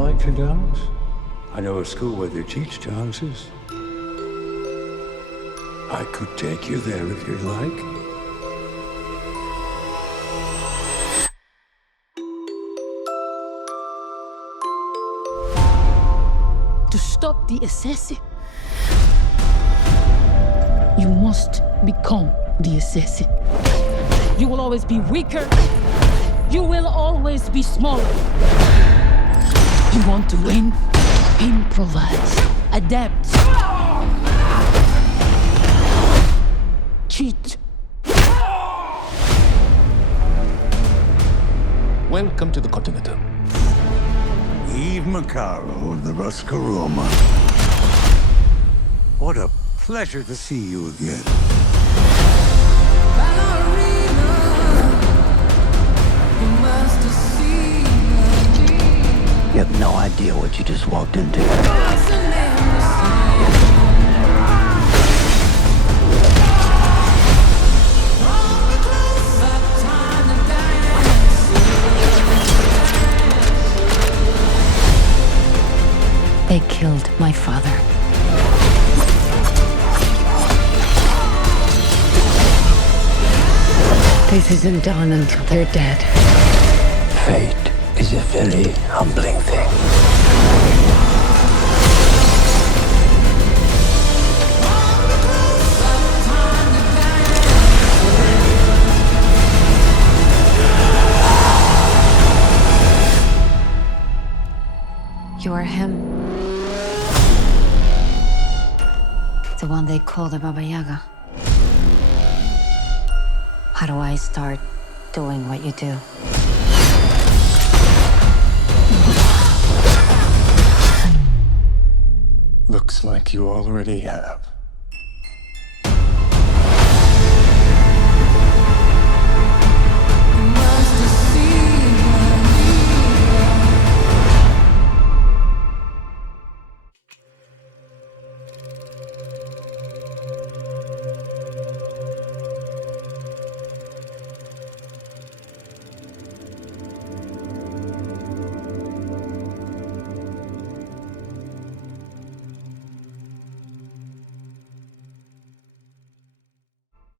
like to dance? I know a school where they teach dances. I could take you there if you'd like. To stop the assassin, you must become the assassin. You will always be weaker. You will always be smaller. You want to win? Improvise. Adapt. Cheat. Welcome to the Continental. Evu Macarro of the Romů. What a pleasure to see you again. You have no idea what you just walked into. They killed my father. This isn't done until they're dead. Fate is a very humbling thing. You're him. The one they call the Baba Yaga. How do I start doing what you do? Looks like you already have.